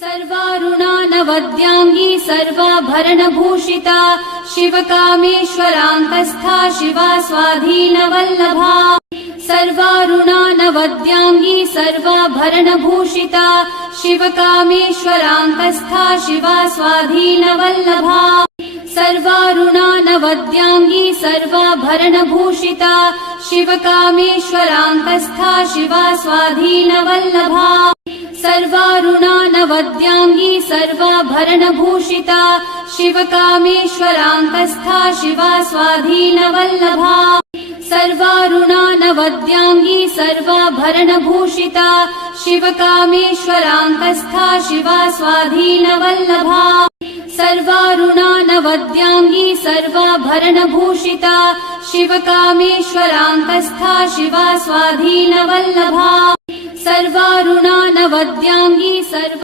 सर्वारुणानवद्यांगी सर्वाभरणभूषिता शिवकामेश्वरान्तस्था शिवा स्वाधीनवल्लभा सर्वारुणानवद्यांगी सर्वाभरणभूषिता शिवकामेश्वरान्तस्था शिवा स्वाधीनवल्लभा सर्वारुणानवद्यांगी सर्वाभरणभूषिता शिवकामेश्वरान्तस्था शिवा स्वाधीनवल्लभा सर्वारुणानवद्यांगी सर्वाभरणभूषिता शिवकामेश्वरान्तस्था शिवा स्वाधीनवल्लभा सर्वारुणानवद्यांगी सर्वाभरणभूषिता शिवकामेश्वरान्तस्था शिवा स्वाधीनवल्लभा सर्वारुणानवद्यांगी सर्वाभरणभूषिता शिवकामेश्वरान्तस्था शिवा स्वाधीनवल्लभा सर्वारुणानवद्यांगी सर्व